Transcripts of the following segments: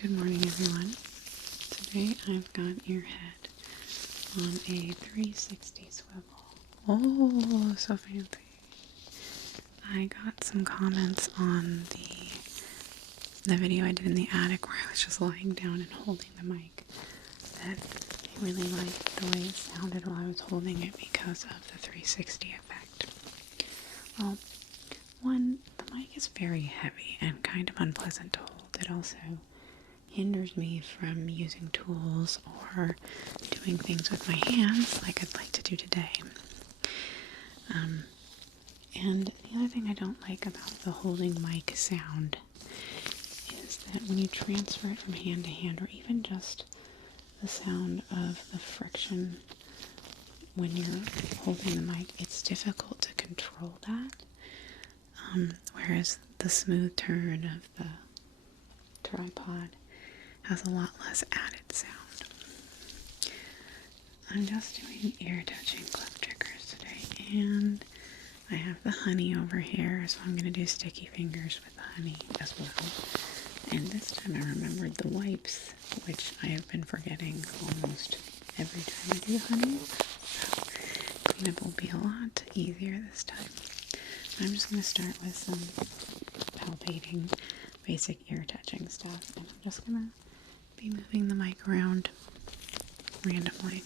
Good morning, everyone. Today I've got your head on a 360 swivel. Oh, so fancy. I got some comments on the video I did in the attic where I was just lying down and holding the mic that they really liked the way it sounded while I was holding it because of the 360 effect. Well, one, the mic is very heavy and kind of unpleasant to hold. It also hinders me from using tools or doing things with my hands like I'd like to do today. And the other thing I don't like about the holding mic sound is that when you transfer it from hand to hand, or even just the sound of the friction when you're holding the mic, it's difficult to control that. Whereas the smooth turn of the tripod has a lot less added sound. I'm just doing ear touching glove triggers today, and I have the honey over here, so I'm going to do sticky fingers with the honey as well. And this time I remembered the wipes, which I have been forgetting almost every time I do honey. So cleanup will be a lot easier this time. I'm just going to start with some palpating, basic ear touching stuff, and I'm just going to be moving the mic around randomly.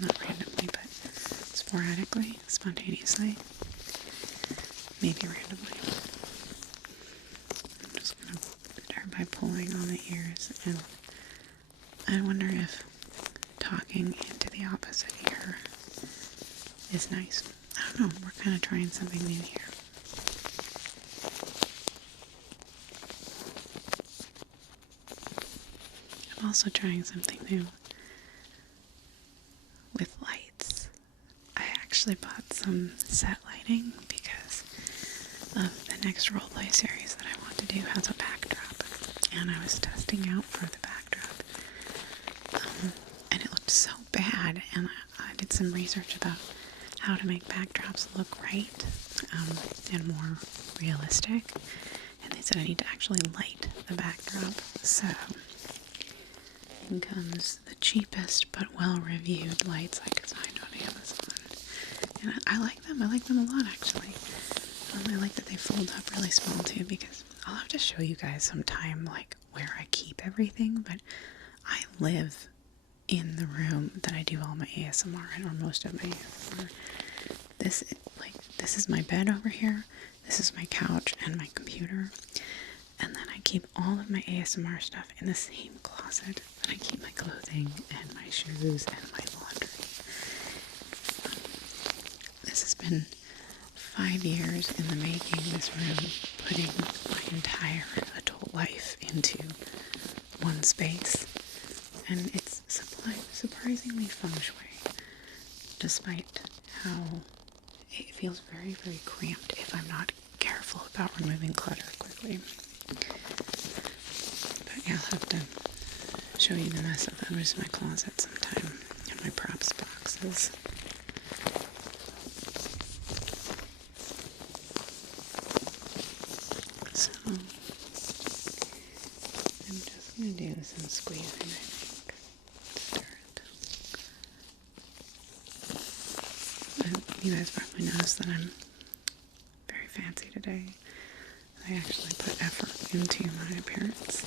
Not randomly, but sporadically, spontaneously, maybe randomly. I'm just going to start by pulling on the ears, and I wonder if talking into the opposite ear is nice. I don't know, we're kind of trying something new here. I'm also trying something new with lights. I actually bought some set lighting because of the next roleplay series that I want to do has a backdrop, and I was testing out for the backdrop, and it looked so bad, and I did some research about how to make backdrops look right and more realistic, and they said I need to actually light the backdrop. So in comes the cheapest but well-reviewed lights I could find on Amazon. And I like them. I like them a lot, actually. I like that they fold up really small, too, because I'll have to show you guys sometime, like, where I keep everything, but I live in the room that I do all my ASMR in, or most of my ASMR. This is my bed over here. This is my couch and my computer. And then I keep all of my ASMR stuff in the same closet that I keep my clothing and my shoes and my laundry. This has been 5 years in the making, this room, putting my entire adult life into one space. And it's surprisingly feng shui, despite how it feels very, very cramped if I'm not careful about removing clutter quickly. But yeah, I'll have to show you the mess of others in my closet sometime, and my props boxes. So, I'm just going to do some squeezing, I think, to start. You guys probably noticed that I'm very fancy today. I actually put effort into my appearance.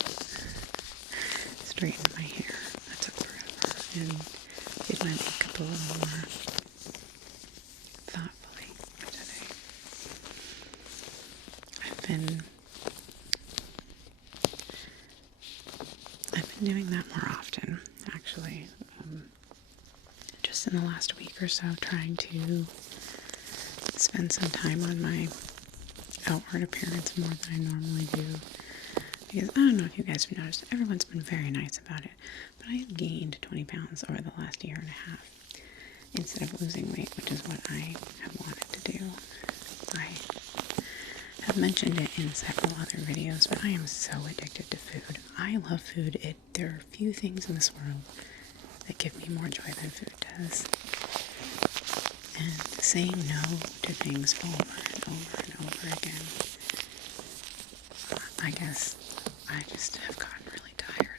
Straightened my hair. That took forever. And did my makeup a little more thoughtfully today. I've been doing that more often, actually. Just in the last week or so, trying to spend some time on my outward appearance more than I normally do. Because I don't know if you guys have noticed, everyone's been very nice about it, but I have gained 20 pounds over the last year and a half instead of losing weight, which is what I have wanted to do. I have mentioned it in several other videos, but I am so addicted to food. I love food. There are few things in this world that give me more joy than food does. And saying no to things over and over and over again, I guess I just have gotten really tired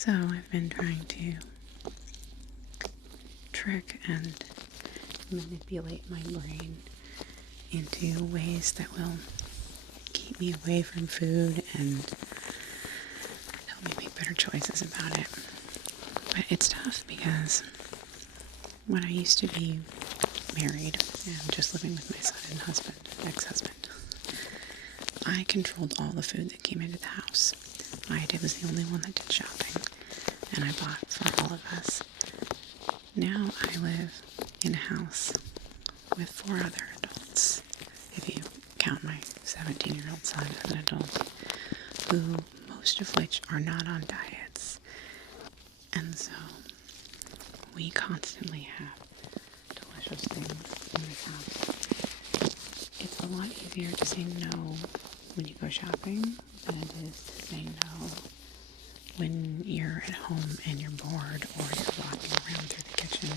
So I've been trying to trick and manipulate my brain into ways that will keep me away from food and help me make better choices about it. But it's tough because when I used to be married and just living with my son and ex-husband, I controlled all the food that came into the house. I was the only one that did shopping, and I bought for all of us. Now I live in a house with 4 other adults, if you count my 17-year-old son as an adult, who most of which are not on diets. And so we constantly have delicious things in this house. It's a lot easier to say no when you go shopping than it is to say no when you're at home and you're bored or you're walking around through the kitchen.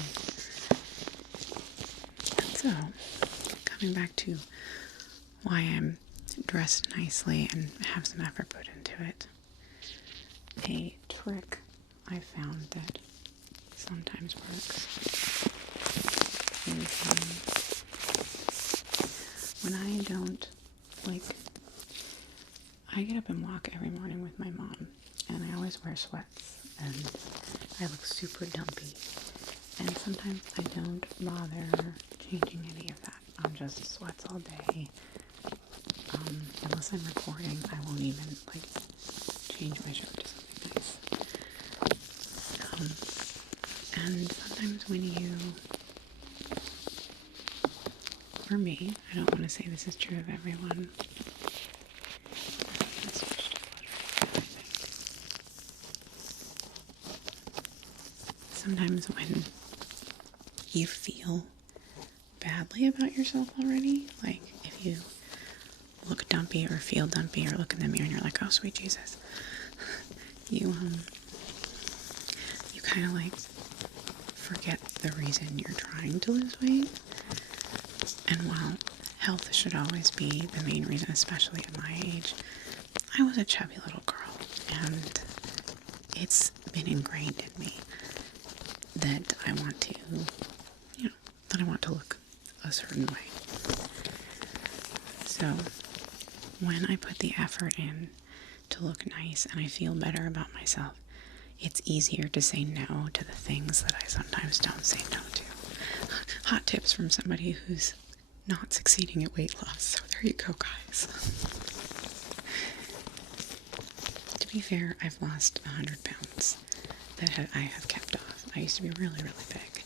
And so, coming back to why I'm dressed nicely and have some effort put into it, a trick I found that sometimes works is when I don't, I get up and walk every morning with my mom, and I always wear sweats, and I look super dumpy, and sometimes I don't bother changing any of that. I'm just sweats all day. Unless I'm recording, I won't even, change my shirt to something nice. And sometimes when for me, I don't want to say this is true of everyone. Sometimes when you feel badly about yourself already, like if you look dumpy or feel dumpy or look in the mirror and you're like, oh sweet Jesus, you kind of forget the reason you're trying to lose weight. And while health should always be the main reason, especially at my age, I was a chubby little girl, and it's been ingrained in me that I want to look a certain way. So when I put the effort in to look nice and I feel better about myself, it's easier to say no to the things that I sometimes don't say no to. Hot tips from somebody who's not succeeding at weight loss. So there you go, guys. To be fair, I've lost 100 pounds that I have kept off. I used to be really, really big.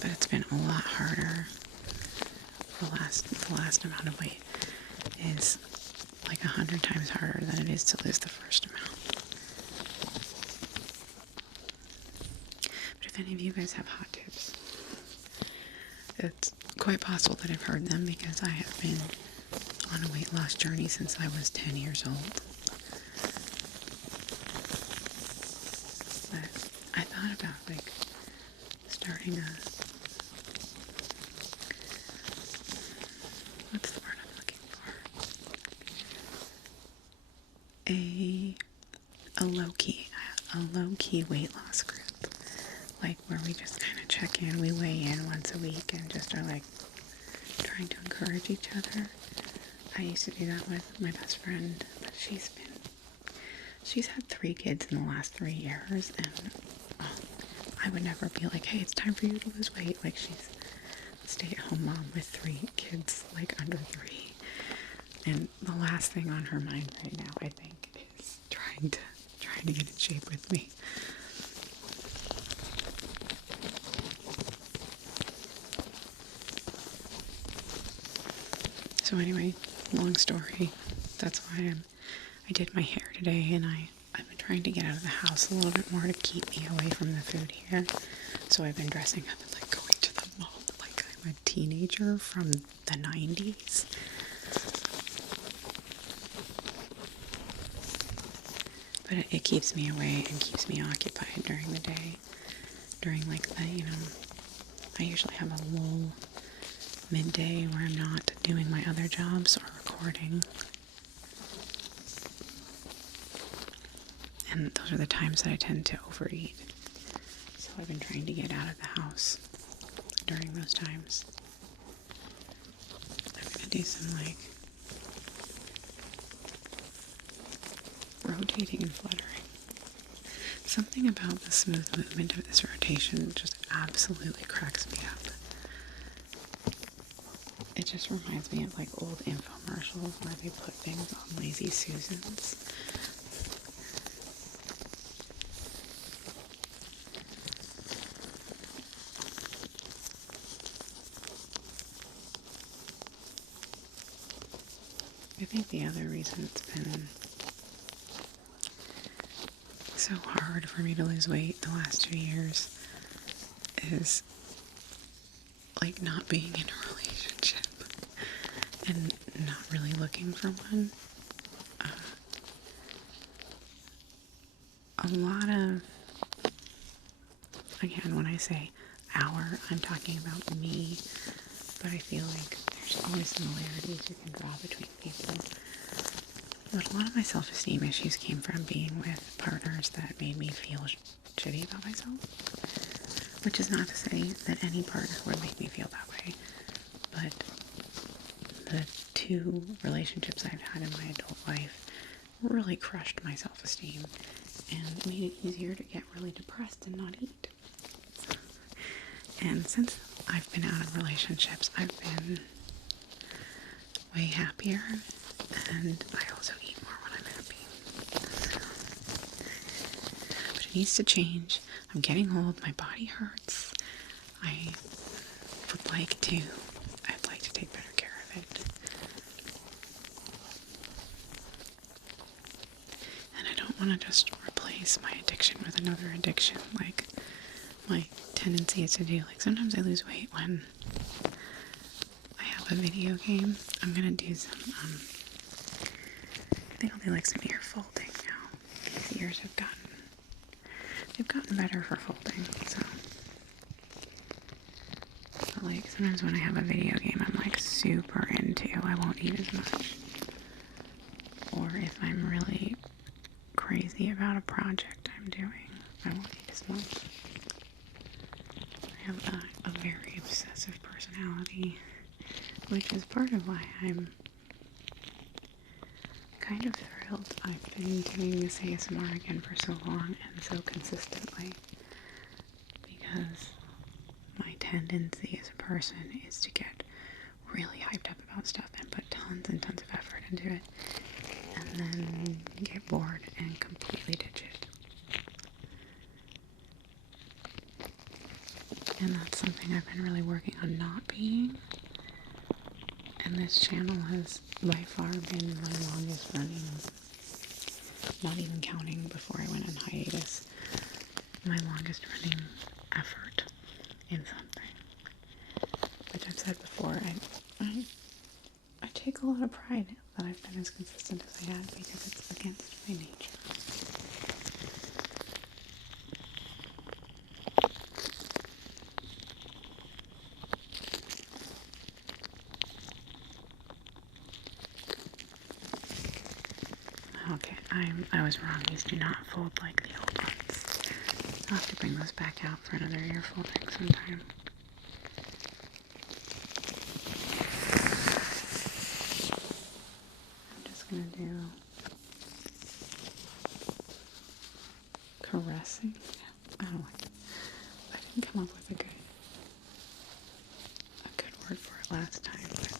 But it's been a lot harder. The last amount of weight is 100 times harder than it is to lose the first amount. But if any of you guys have hot tips, it's quite possible that I've heard them because I have been on a weight loss journey since I was 10 years old. But I thought about starting what's the word I'm looking for? A low-key weight loss group. Where we just kind of check in, we weigh in once a week and just are trying to encourage each other. I used to do that with my best friend, but she's had 3 kids in the last 3 years, and I would never be like, hey, it's time for you to lose weight. She's a stay-at-home mom with 3 kids, under 3. And the last thing on her mind right now, I think, is trying to get in shape with me. So anyway, long story, that's why I did my hair today, and I've been trying to get out of the house a little bit more to keep me away from the food here. So I've been dressing up and going to the mall like I'm a teenager from the 90s. But it keeps me away and keeps me occupied during the day. During I usually have a lull midday where I'm not doing my other jobs or recording. And those are the times that I tend to overeat. So I've been trying to get out of the house during those times. I'm going to do some like rotating and fluttering. Something about the smooth movement of this rotation just absolutely cracks me up. It just reminds me of like old infomercials where they put things on Lazy Susans. I think the other reason it's been so hard for me to lose weight the last 2 years is like not being in a relationship and not really looking for one. A lot of, again, when I say our, I'm talking about me, but I feel like there's always similarities you can draw between people. But a lot of my self-esteem issues came from being with partners that made me feel shitty about myself. Which is not to say that any partner would make me feel that way. But the 2 relationships I've had in my adult life really crushed my self-esteem and made it easier to get really depressed and not eat. And since I've been out of relationships, I've been way happier, and I also eat more when I'm happy. But it needs to change. I'm getting old, my body hurts. I'd like to take better care of it. And I don't want to just replace my addiction with another addiction, like my tendency is to do. Like sometimes I lose weight when I have a video game. I'm gonna do some, I think I'll do like some ear folding now. These ears they've gotten better for folding, so. But like sometimes when I have a video game I'm like super into, I won't eat as much. Or if I'm really crazy about a project I'm doing, I won't eat as much. I have a very obsessive personality, which is part of why I'm kind of thrilled I've been doing this ASMR again for so long and so consistently, because my tendency as a person is to get really hyped up about stuff and put tons and tons of effort into it, and then get bored and completely ditch it. And that's something I've been really working on not being. And this channel has by far been my longest running, not even counting before I went on hiatus, my longest running effort in something. Which I've said before, I take a lot of pride that I've been as consistent as I have, because it's against my nature. Okay, I was wrong. These do not fold like the old ones. I'll have to bring those back out for another ear folding sometime. I'm just gonna do caressing. I don't like it. I didn't come up with a good word for it last time, but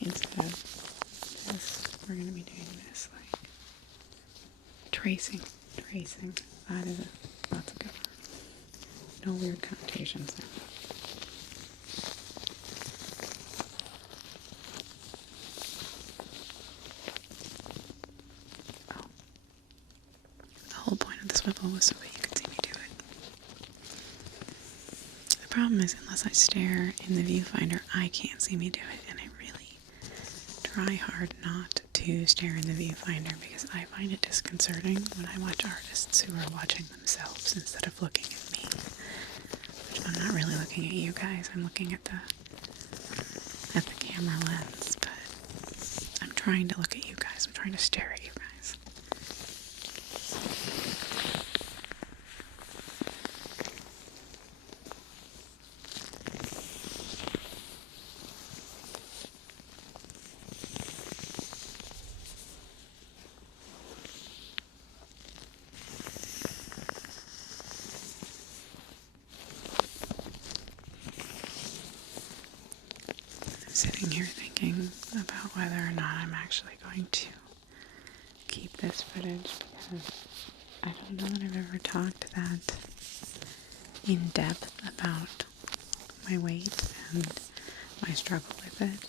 instead of this, we're gonna be doing this like tracing. That's a good one. No weird connotations there. Oh. The whole point of the swivel was so that you could see me do it. The problem is, unless I stare in the viewfinder, I can't see me do it, and I really try hard not to stare in the viewfinder, because I find it disconcerting when I watch artists who are watching themselves instead of looking at me. Which I'm not really looking at you guys, I'm looking at the camera lens, but I'm trying to look at you guys, I'm trying to stare at you guys. sitting here thinking about whether or not I'm actually going to keep this footage because I don't know that I've ever talked that in depth about my weight and my struggle with it,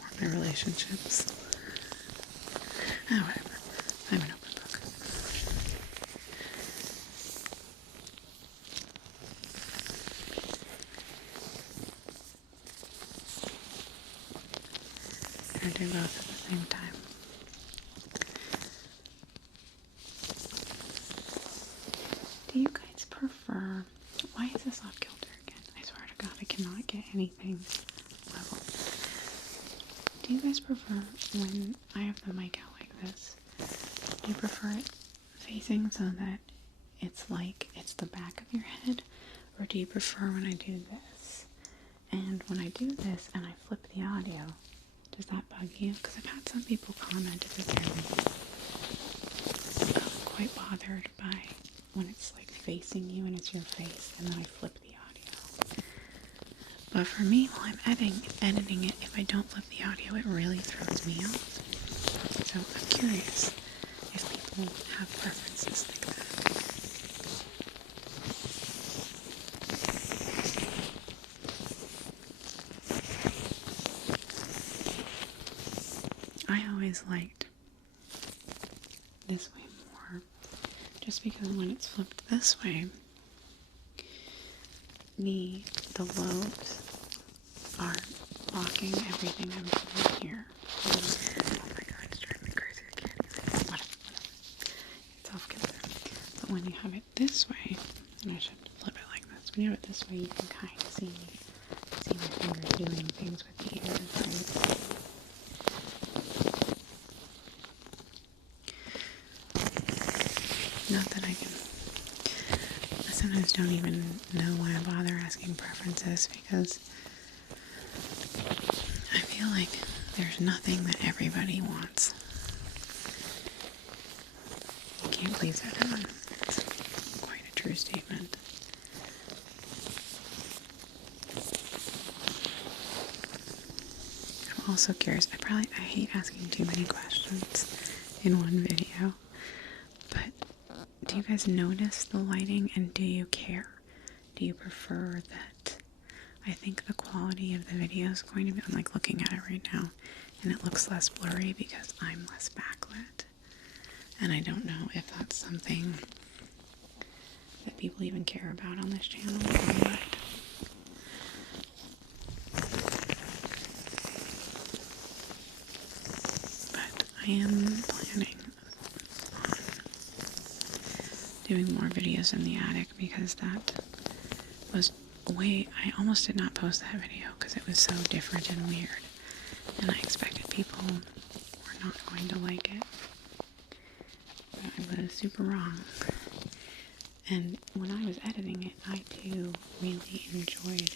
or my relationships. Oh, whatever. I'm an open book. Or do both at the same time. Do you guys prefer... Why is this off kilter again? I swear to God, I cannot get anything level. Do you guys prefer when I have the mic out like this? Do you prefer it facing so that it's like it's the back of your head? Or do you prefer when I do this? And when I do this and I flip the audio, does that bug you? Because I've had some people comment that they're quite bothered by when it's like facing you and it's your face and then I flip the audio. But for me, while I'm editing it, if I don't flip the audio, it really throws me off. So I'm curious if people have preferences like that. I always liked this way more, just because when it's flipped this way, the lobes are blocking everything I'm doing here. Oh my God, it's driving me crazy. I can't even. Whatever. It's off kilter. But when you have it this way, and I should flip it like this, when you have it this way, you can kind of see my fingers doing things with the ears, right? Not that I can. I sometimes don't even know why I bother asking preferences because I feel like there's nothing that everybody wants. You can't please everyone. It's quite a true statement. I'm also curious. I hate asking too many questions in one video, but do you guys notice the lighting and do you care? Do you prefer that? I think the quality of the video is going to be, I'm like looking at it right now, and it looks less blurry because I'm less backlit. And I don't know if that's something that people even care about on this channel or not. But I am planning on doing more videos in the attic because that was I almost did not post that video because it was so different and weird. And I expected people were not going to like it. But I was super wrong. And when I was editing it, I too really enjoyed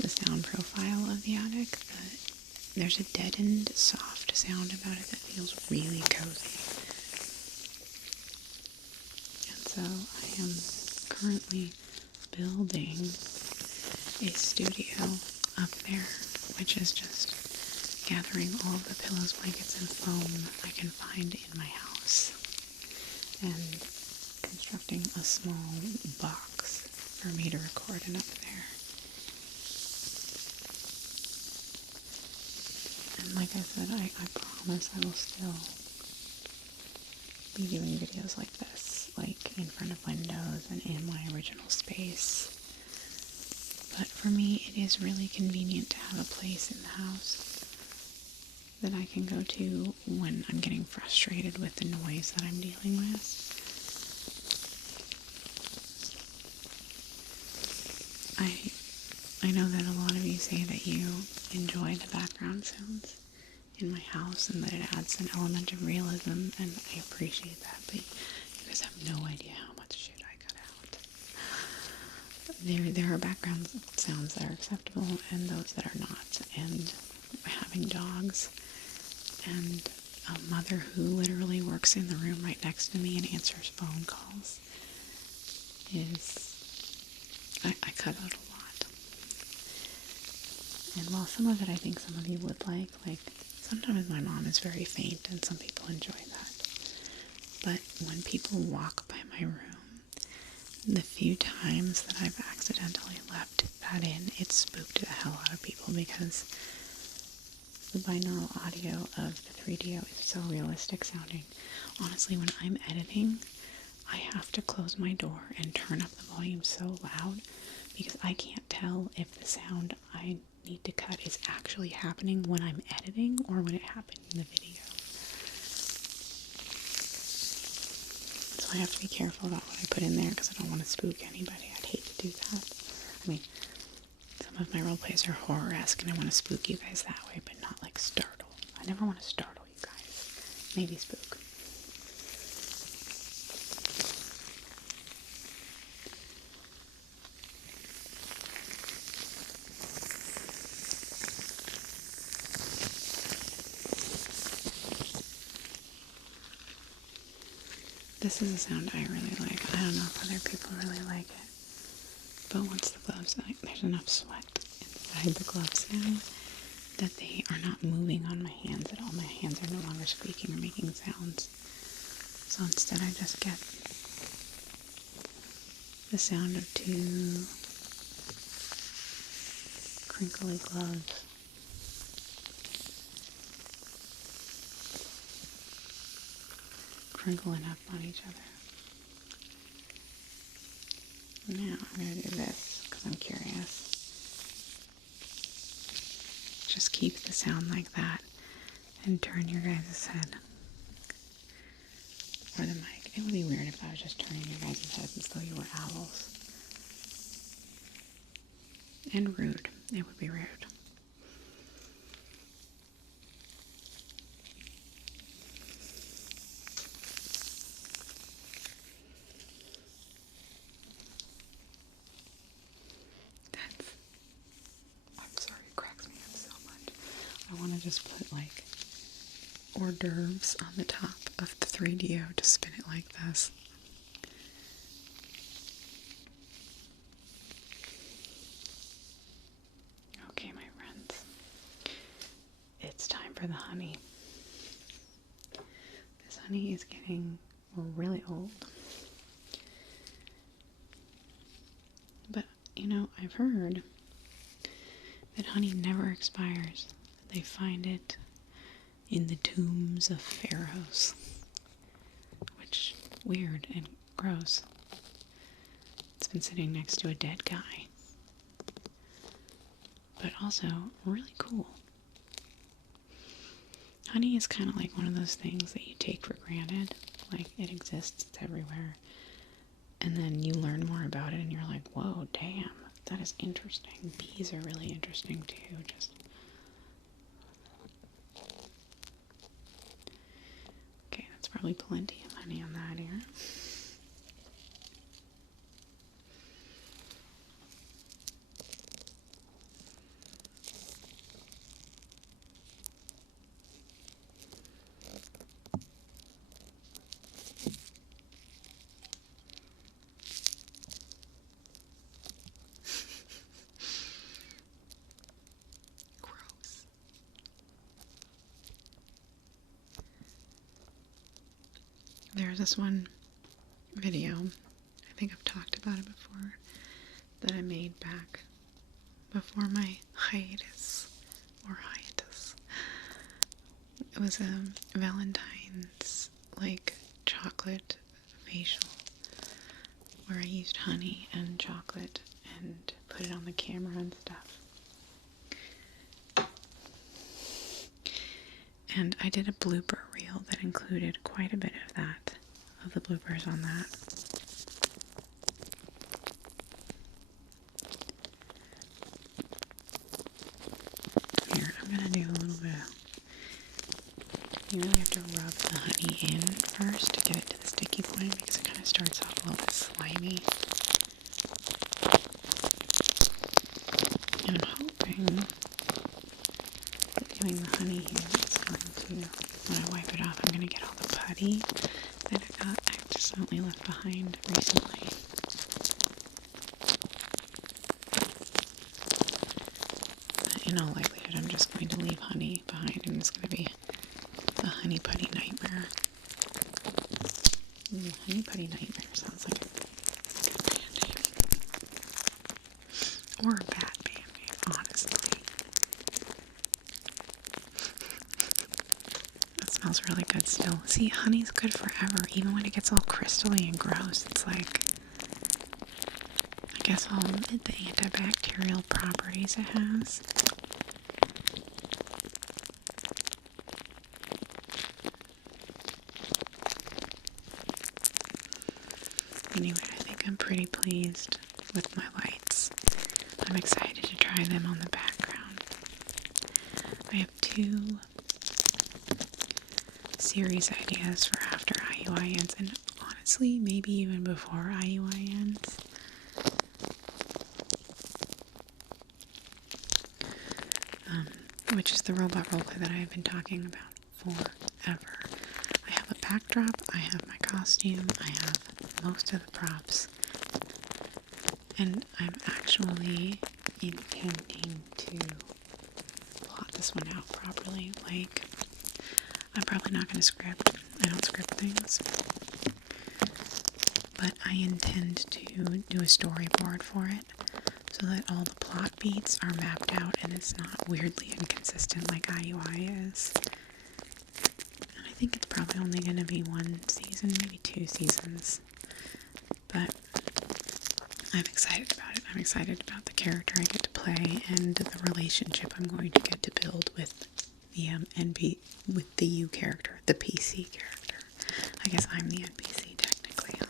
the sound profile of the attic. There's a deadened, soft sound about it that feels really cozy. And so I am currently building a studio up there, which is just gathering all of the pillows, blankets, and foam I can find in my house and constructing a small box for me to record in up there. And like I said, I promise I will still be doing videos like this, like in front of windows and in my original space. But for me, it is really convenient to have a place in the house that I can go to when I'm getting frustrated with the noise that I'm dealing with. I know that a lot of you say that you enjoy the background sounds in my house and that it adds an element of realism, and I appreciate that, but you guys have no idea how much shit I cut out. There are background sounds that are acceptable and those that are not, and having dogs and a mother who literally works in the room right next to me and answers phone calls I cut out a lot. And while some of it I think some of you would like sometimes my mom is very faint and some people enjoy that. But when people walk by my room, the few times that I've accidentally left that in, it spooked the hell out of people because the binaural audio of the 3DO is so realistic sounding. Honestly, when I'm editing, I have to close my door and turn up the volume so loud because I can't tell if the sound I need to cut is actually happening when I'm editing or when it happened in the video. So I have to be careful about what I put in there because I don't want to spook anybody. I'd hate to do that. I mean, some of my role plays are horror-esque and I want to spook you guys that way, but not like startle. I never want to startle you guys. Maybe spook. This is a sound I really like. I don't know if other people really like it. But once the gloves, there's enough sweat inside the gloves now that they are not moving on my hands at all. My hands are no longer squeaking or making sounds. So instead I just get the sound of two crinkly gloves. Crinkling up on each other. Now I'm going to do this because I'm curious. Just keep the sound like that and turn your guys' head. Or the mic. It would be weird if I was just turning your guys' heads as though you were owls. And rude. It would be rude. I want to just put like hors d'oeuvres on the top of the 3DO to spin it like this. Okay, my friends, it's time for the honey. This honey is getting really old. But, you know, I've heard that honey never expires. They find it in the tombs of pharaohs, which weird and gross. It's been sitting next to a dead guy, but also really cool. Honey is kind of like one of those things that you take for granted, like it exists, it's everywhere, and then you learn more about it and you're like, whoa, damn, that is interesting. Bees are really interesting too, just probably plenty of honey on that ear. Gross. There's this one video, I think I've talked about it before, that I made back before my hiatus. It was a Valentine's, like, chocolate facial, where I used honey and chocolate and put it on the camera and stuff. And I did a blooper reel that included quite a bit of that, of the bloopers on that. Here, I'm going to do a little bit of, you really have to rub the honey in first to get it to the sticky point because it kind of starts off a little bit slimy. And I'm hoping that doing the honey here is going to, when I wipe it off, I'm going to get all the putty that I got accidentally left behind recently. In all just going to leave honey behind, and it's going to be a honey putty nightmare. Ooh, honey putty nightmare sounds like a band-aid. Or a bad band-aid, honestly. That smells really good still. See, honey's good forever, even when it gets all crystally and gross. It's like, I guess all the antibacterial properties it has. Anyway, I think I'm pretty pleased with my lights. I'm excited to try them on the background. I have 2 series ideas for after IUI ends, and honestly, maybe even before IUI ends. Which is the robot roleplay that I have been talking about forever. I have a backdrop, I have my costume, I have most of the props, and I'm actually intending to plot this one out properly. Like, I'm probably not going to script. I don't script things. But I intend to do a storyboard for it so that all the plot beats are mapped out and it's not weirdly inconsistent like IUI is. And I think it's probably only going to be 1 season, maybe 2 seasons. But I'm excited about it. I'm excited about the character I get to play and the relationship I'm going to get to build with the with the U character, the PC character. I guess I'm the NPC technically, huh?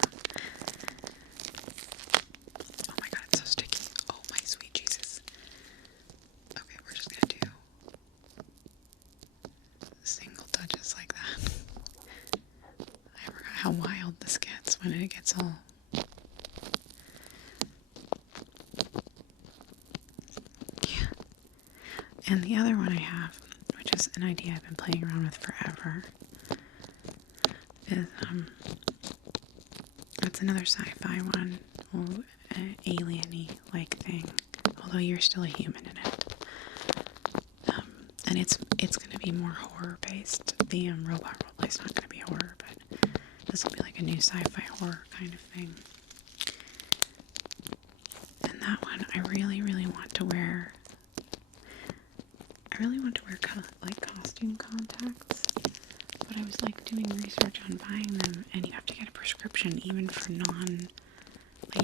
Oh my god, it's so sticky. Oh my sweet Jesus. Okay, we're just gonna do single touches like that. I forgot how wild this gets when it gets all... Yeah. And the other one I have, which is an idea I've been playing around with forever, is, it's another sci-fi one, alien-y like thing, although you're still a human in it. And it's going to be more horror-based. The robot roleplay is not going to be horror, but this will be like a new sci-fi horror kind of thing. And that one, I really, really want to wear... like costume contacts, but I was like doing research on buying them, and you have to get a prescription even for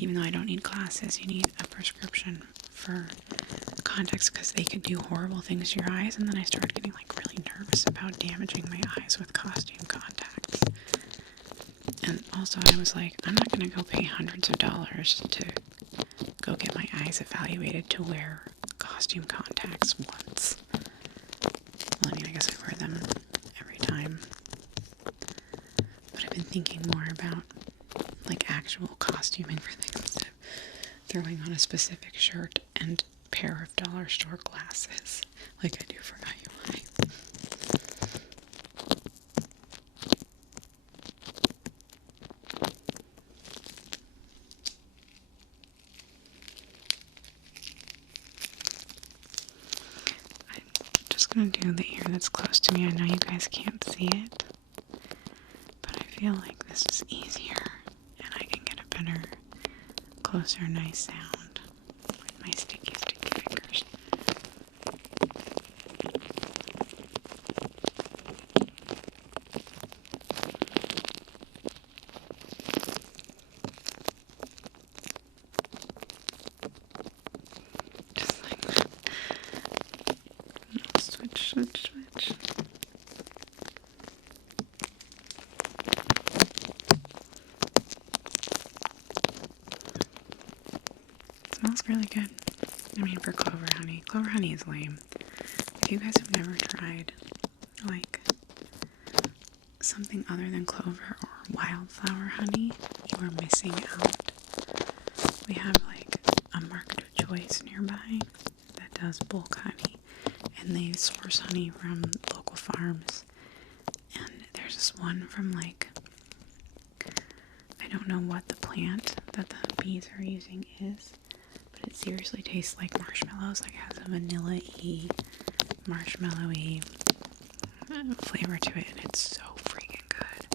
even though I don't need glasses, you need a prescription for contacts because they could do horrible things to your eyes. And then I started getting like really nervous about damaging my eyes with costume contacts. And also I was like, I'm not going to go pay hundreds of dollars to go get my eyes evaluated to wear costume contacts once. Well, I mean, I guess I wear them every time. But I've been thinking more about like actual costuming for things instead of throwing on a specific shirt and pair of dollar store glasses like I do for IUI. I'm just going to do the ear that's close to me. I know you guys can't see it, but I feel like this is easier and I can get a better, closer, nice sound with my sticky fingers. Just like that. Switch, switch, switch. It smells really good. I mean, for clover honey. Clover honey is lame. If you guys have never tried, like, something other than clover or wildflower honey, you are missing out. We have, like, a market of choice nearby that does bulk honey, and they source honey from local farms. And there's this one from, like, I don't know what the plant that the bees are using is, but it seriously tastes like marshmallows. Like, it has a vanilla-y marshmallowy flavor to it, and it's so freaking good.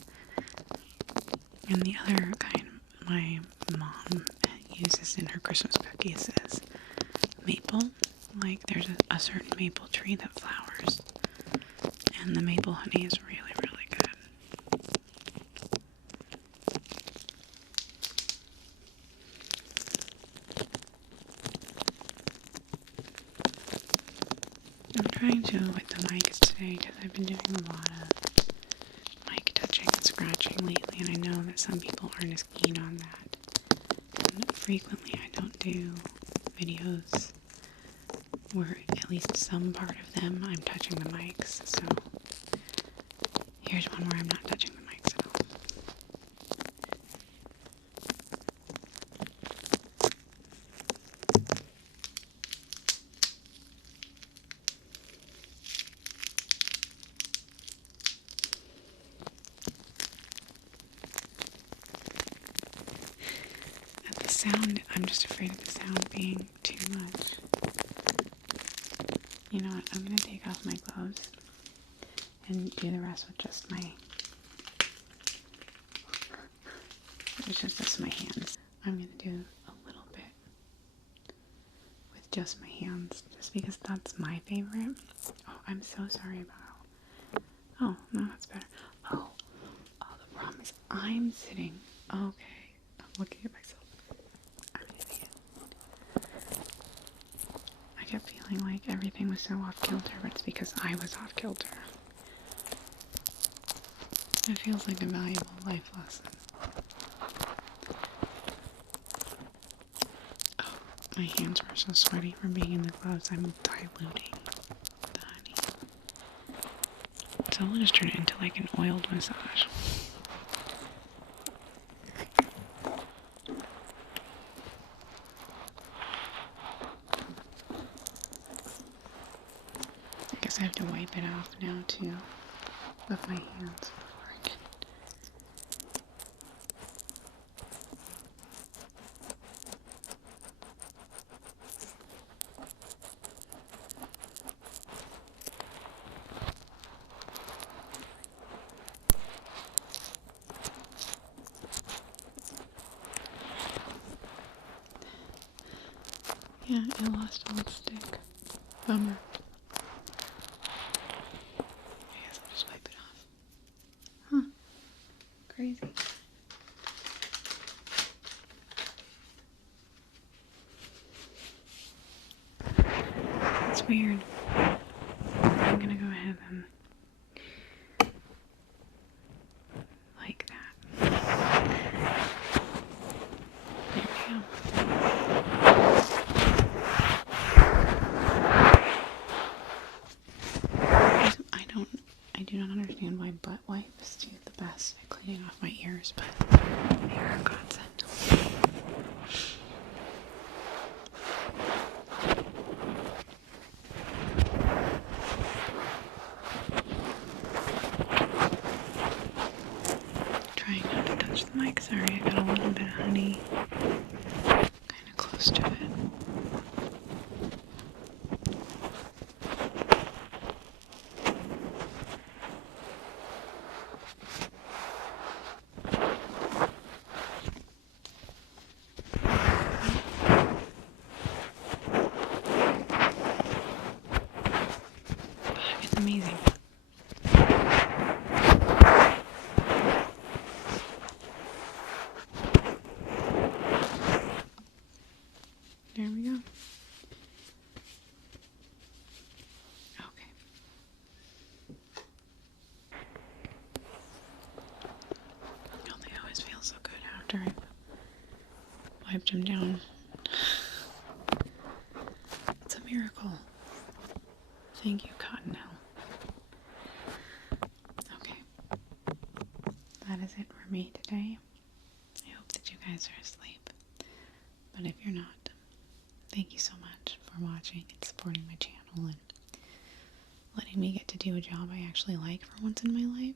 And the other kind my mom uses in her Christmas cookies is maple. Like, there's a certain maple tree that flowers, and the maple honey is really, really good. I'm trying to with the mics today because I've been doing a lot of mic touching and scratching lately, and I know that some people aren't as keen on that. And frequently I don't do videos where at least some part of them I'm touching the mics, so here's one where I'm not touching the mics at all. And the sound, I'm just afraid of the sound being too much. You know what, I'm going to take off my gloves and do the rest with just my, it's just my hands. I'm going to do a little bit with just my hands, just because that's my favorite. Oh, I'm so sorry about, oh, no, that's better. Oh, the problem is I'm sitting, okay, I'm looking at myself. I'm an idiot. I kept feeling like everything was so off kilter, but it's because I was off kilter. It feels like a valuable life lesson. Oh, my hands were so sweaty from being in the gloves. I'm diluting the honey. So we'll just turn it into like an oiled massage. I guess I have to wipe it off now too with my hands before I can. Yeah, it lost all its stick. Bummer. I guess I'll just wipe it off. Huh. Crazy. It's weird. I'm gonna go ahead and like that. There we go. I do not understand why butt wipes do the best at cleaning off my ears, but they are a godsend. Trying not to touch the mic. Sorry, I got a little bit of honey kind of close to it. It's amazing. There we go. Okay. Oh, they always feel so good after I've wiped them down. It's a miracle. Thank you, Cottonelle. Okay. That is it for me today. I hope that you guys are asleep. But if you're not, thank you so much for watching and supporting my channel and letting me get to do a job I actually like for once in my life.